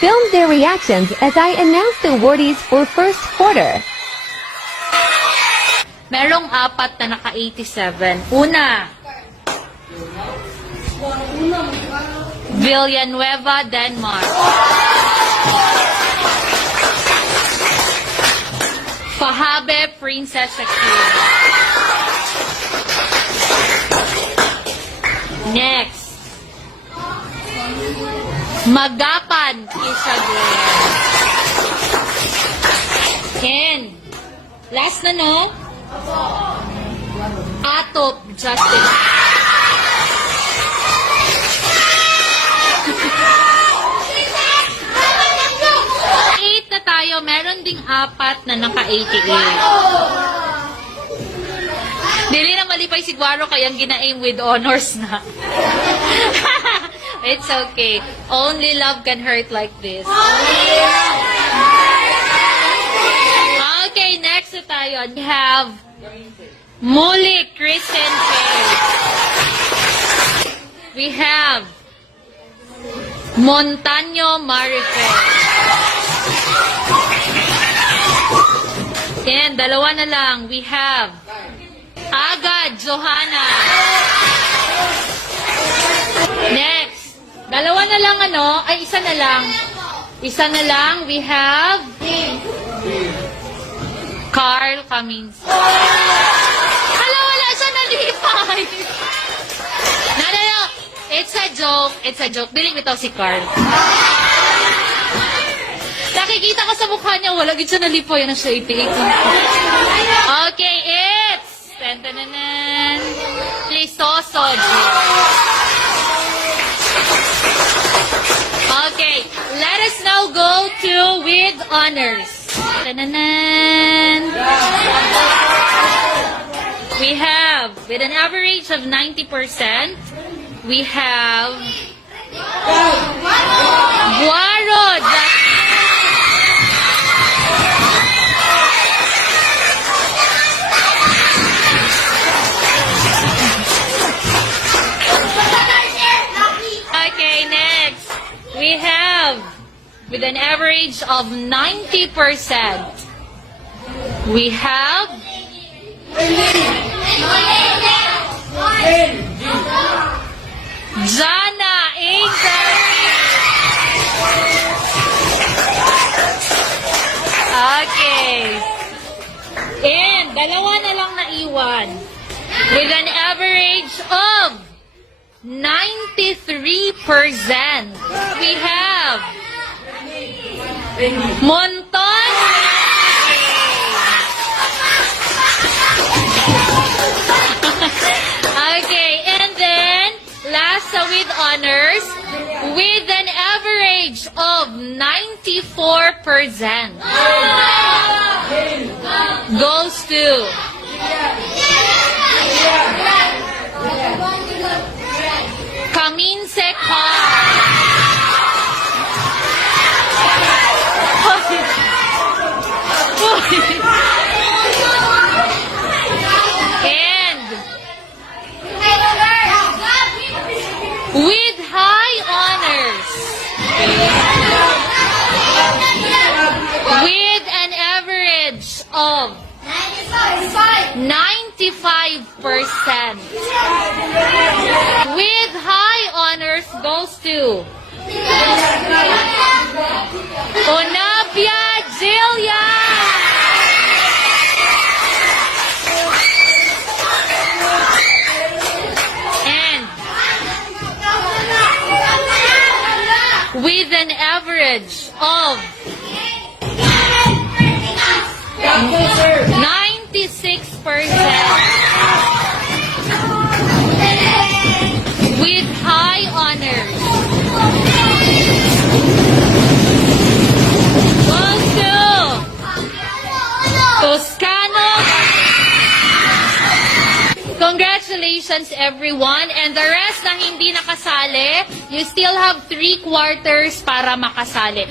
filmed their reactions as I announced the awardees for first quarter. Merong 4 na naka-87. Una, Villanueva, Denmark. Fahabe, Princess Shakira. Next, Magapan, Isabel. And, last na no? Atop, Justin. Na tayo, meron ding 4 na naka-88. Dili na malipay si Guaro, kayang gina-aim with honors na. It's okay. Only love can hurt like this. Okay, next na tayo. We have Muli, Kris and Faye. We have Montaño, Marifel. And dalawa na lang. We have Agad, Johanna. Next. Dalawa na lang ano? Ay, isa na lang. Isa na lang. We have Carl Kaminski. Hala, wala siya nalipay. No. It's a joke. It's a joke. Diling ito si Carl. Nakikita ko sa mukha niya, wala gid siya nalipoy na siya 88. Okay, it's tantananan. Lisoso. Okay, let us now go to with honors. Tananan. We have, with an average of 90%, we have Guaro. Okay, next. We have, with an average of 90%, we have Jana Ingrid. Okay. And dalawa na lang naiwan. With an average of 93%. We have Monton. Okay, and then last with honors with an average of 94% goes to Kaminse Ka. And with high honors, with an average of 95%, with high honors goes to Onapia Jilia. And with an average of 96%, with high honors goes to Toscano. Congratulations everyone, and the rest na hindi nakasali, you still have 3 quarters para makasali.